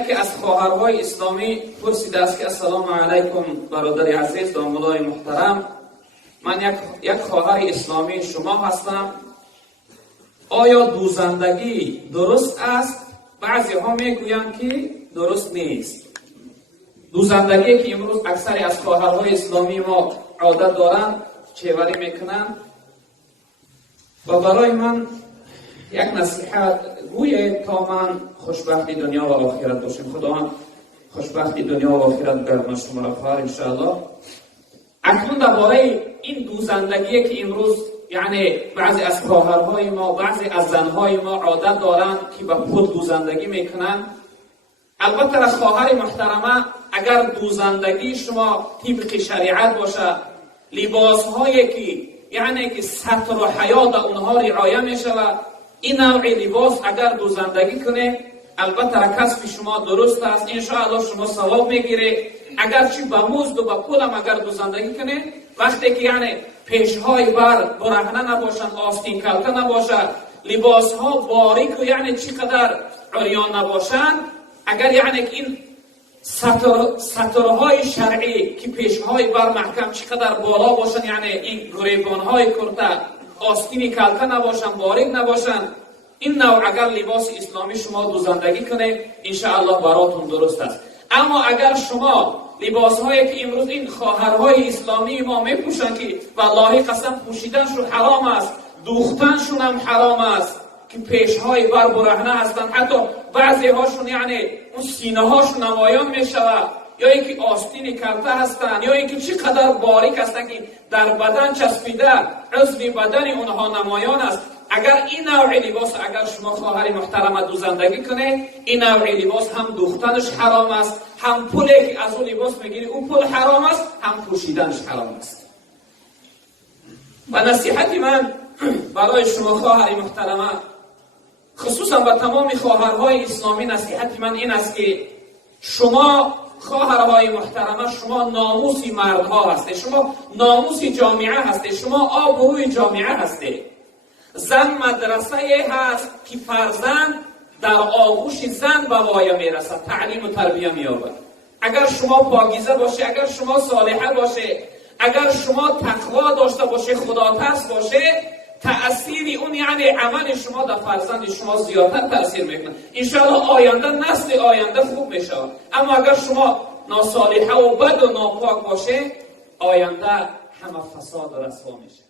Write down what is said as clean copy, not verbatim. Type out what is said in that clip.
یکی از خواهرهای اسلامی پرسیده است که السلام علیکم برادر عزیز و مولای محترم، من یک خواهر اسلامی شما هستم. آیا دوزندگی درست است؟ بعضی ها میگویند که درست نیست. دوزندگی که امروز اکثر از خواهرهای اسلامی ما عادت دارند، چهوری میکنند، و برای من یک نصیحت گویه تا من خوشبختی دنیا و آخرت باشیم. خداوند خوشبختی دنیا و آخرت بر شما را فرار انشاءالله. اکنون درباره این دوزندگی که امروز یعنی بعضی از خواهرهای ما، بعضی از زنهای ما عادت دارند که با خود دوزندگی میکنند. البته از خواهر محترمه، اگر دوزندگی شما طبق شریعت باشه، لباسهایی که یعنی که ستر و حیا در اونها رعایت میشود، این نوع لباس اگر دوزندگی کنه، البته کسب شما درست است، انشاءالله شما ثواب میگیره. اگر چی با مزد و با پولم اگر دوزندگی کنه، وقتی که یعنی پیشهای بر برهنه نباشن، آستین کلکه نباشه، لباس ها باریک و یعنی چقدر عریان نباشن، اگر یعنی این سطرهای شرعی که پیشهای بر محکم چقدر بالا باشن، یعنی این گریبان های کرده آستین کلکه نباشن، باریک نباشن، این نوع اگر لباس اسلامی شما دوزندگی کنه، انشاءالله براتون درست است. اما اگر شما لباس هایی که امروز این خواهرهای اسلامی ما میپوشن که والله قسم پوشیدنشون حرام است، دوختنشون هم حرام است، که پیشهای بر برهنه هستن، حتی بعضی هاشون یعنی اون سینه هاشون نمایان میشود، یا اینکه آستین کلکه هستن، یا اینکه چقدر باریک هستن که در بدن چسبیده، عضو بدن اونها نمایان است. اگر این نوع لباس اگر شما خواهر محترم دوزندگی کنه، این نوع لباس هم دوختنش حرام است، هم پولی که از اون لباس میگیری اون پول حرام است، هم پوشیدنش حرام است. و نصیحتی من برای شما خواهر محترمه، خصوصا به تمام خواهرهای اسلامی، نصیحت من این است که شما خواهرهای محترمه، شما ناموسی مردها هستید، شما ناموسی جامعه هستید، شما آبروی جامعه هستید. زن مدرسه هست که فرزند در آغوش زن به وای میرسد، تعلیم و تربیه مییابد. اگر شما پاکیزه باشه، اگر شما صالحه باشه، اگر شما تقوا داشته باشه، خدا ترس باشه، تأثیر اون یعنی عمل شما در فرزند شما زیادتر تأثیر میکنه. انشاءالله آینده نسل آینده خوب میشه. اما اگر شما ناصالحه و بد و ناپاک باشه، آینده همه فساد و رسوا میشه.